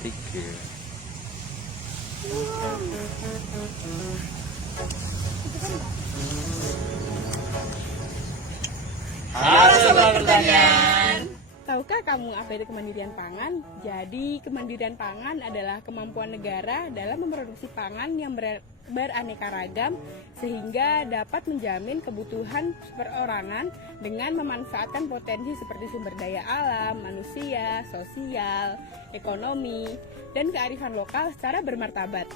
3. Halo Sobat Pertanian. Tahukah kamu apa itu kemandirian pangan? Jadi, kemandirian pangan adalah kemampuan negara dalam memproduksi pangan yang beraneka ragam sehingga dapat menjamin kebutuhan perorangan dengan memanfaatkan potensi seperti sumber daya alam, manusia, sosial, ekonomi, dan kearifan lokal secara bermartabat.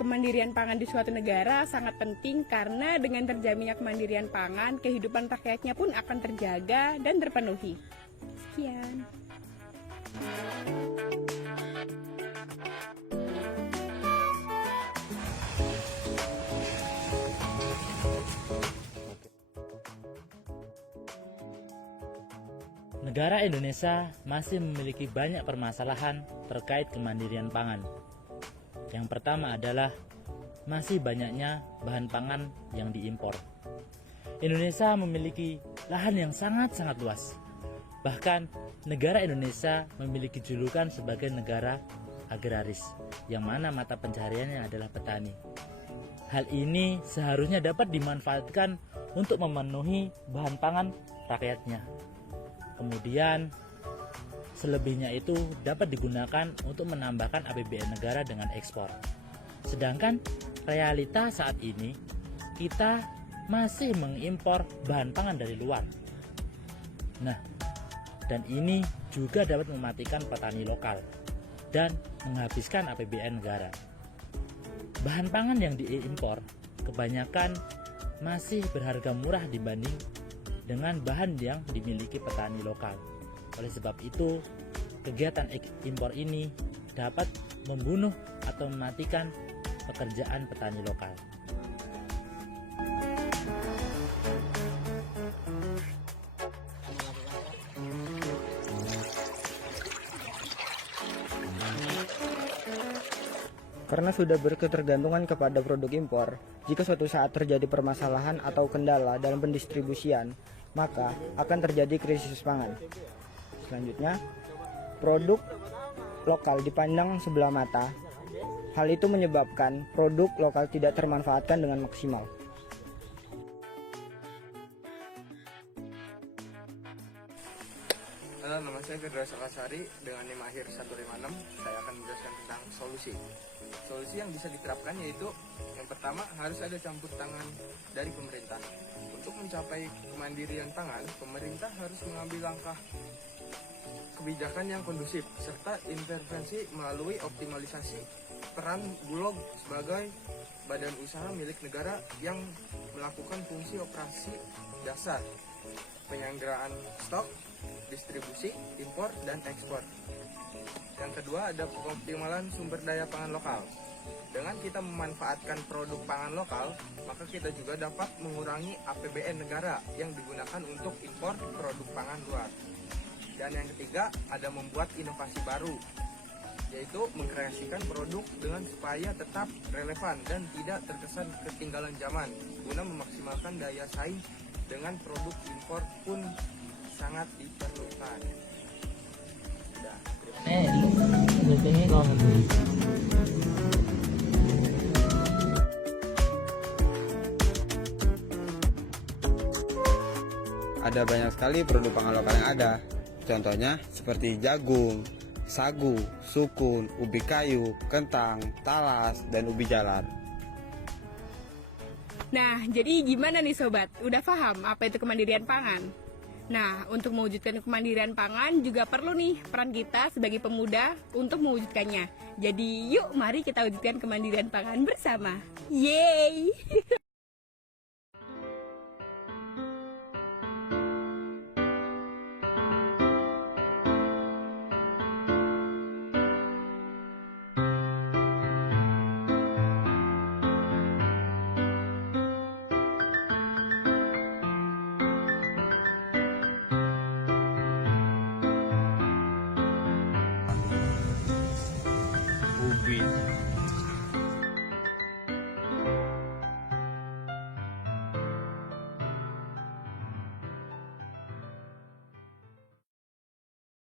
Kemandirian pangan di suatu negara sangat penting karena dengan terjaminnya kemandirian pangan, kehidupan rakyatnya pun akan terjaga dan terpenuhi. Sekian. Negara Indonesia masih memiliki banyak permasalahan terkait kemandirian pangan. Yang pertama adalah masih banyaknya bahan pangan yang diimpor. Indonesia memiliki lahan yang sangat-sangat luas. Bahkan negara Indonesia memiliki julukan sebagai negara agraris, yang mana mata pencahariannya adalah petani. Hal ini seharusnya dapat dimanfaatkan untuk memenuhi bahan pangan rakyatnya. Kemudian selebihnya itu dapat digunakan untuk menambahkan APBN negara dengan ekspor. Sedangkan realita saat ini kita masih mengimpor bahan pangan dari luar. Nah, dan ini juga dapat mematikan petani lokal dan menghabiskan APBN negara. Bahan pangan yang diimpor kebanyakan masih berharga murah dibanding dengan bahan yang dimiliki petani lokal. Oleh sebab itu, kegiatan impor ini dapat membunuh atau mematikan pekerjaan petani lokal. Karena sudah berketergantungan kepada produk impor, jika suatu saat terjadi permasalahan atau kendala dalam pendistribusian, maka akan terjadi krisis pangan. Selanjutnya, produk lokal dipandang sebelah mata. Hal itu menyebabkan produk lokal tidak termanfaatkan dengan maksimal. Halo, nama saya Firdaus Sakasari dengan NIM akhir 156. Saya akan menjelaskan tentang solusi. Solusi yang bisa diterapkan yaitu yang pertama harus ada campur tangan dari pemerintah. Untuk mencapai kemandirian pangan, pemerintah harus mengambil langkah kebijakan yang kondusif serta intervensi melalui optimalisasi peran Bulog sebagai badan usaha milik negara yang melakukan fungsi operasi dasar, penyelenggaraan stok, distribusi, impor, dan ekspor. Yang kedua ada pengoptimalan sumber daya pangan lokal. Dengan kita memanfaatkan produk pangan lokal, maka kita juga dapat mengurangi APBN negara yang digunakan untuk impor produk pangan luar. Dan yang ketiga ada membuat inovasi baru, yaitu mengkreasikan produk dengan supaya tetap relevan dan tidak terkesan ketinggalan zaman, guna memaksimalkan daya saing dengan produk impor pun sangat diperlukan. Sudah, Ada banyak sekali produk pangan lokal yang ada. Contohnya seperti jagung, sagu, sukun, ubi kayu, kentang, talas, dan ubi jalar. Nah, jadi gimana nih sobat? Udah paham apa itu kemandirian pangan? Nah, untuk mewujudkan kemandirian pangan juga perlu nih peran kita sebagai pemuda untuk mewujudkannya. Jadi yuk mari kita wujudkan kemandirian pangan bersama. Yeay! Ubi